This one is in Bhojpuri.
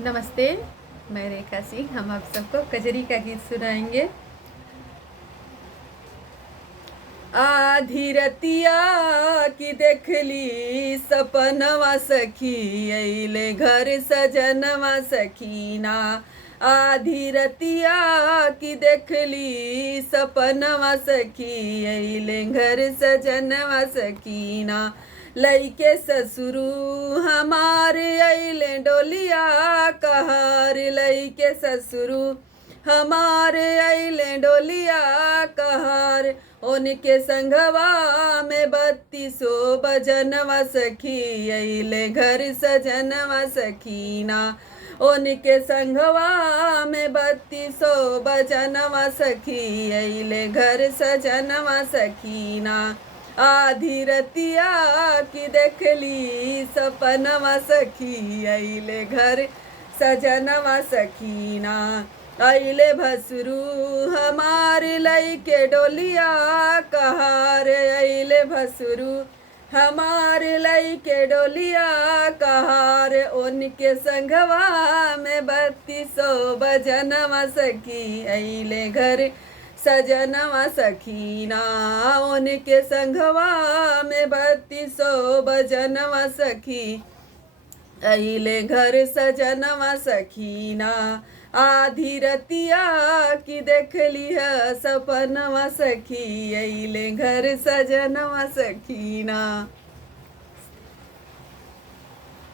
नमस्ते, मैं रेखा सिंह। हम आप सबको कजरी का गीत सुनाएंगे। आधी रतिया की देखली सपनवा सखी, अइले घर सजनवा सखीना। आधी रतिया की देखली सपनवा सखी, अइले घर सजनवा सखीना। लइके ससुरु हमारे अइले डोलिया कहार, लइके ससुरु हमारे अइले डोलिया कहार। उनके संघवा में 32 बजनवा सखी, अइले घर सजनवा सखीना। उनके संघवा में 32 बजनवा सखी, अइले घर सजनवा सखीना। आधी रतिया की देखली सपनवा सखी, अइले घर सजनवा सखीना। अइले भसुरु हमारे लइके डोलिया कहार, अइले भसुरु हमारे लइके डोलिया कहार। उनके संघवा में 32 बजनवा सखी, अइले घर सजनवा सखीना। उनके संघवा में 32 बजनवा सखी, अइले घर सजनवा सखीना। आधी रतिया की देखली है सपनवा सखी, अइले घर सजनवा सखीना।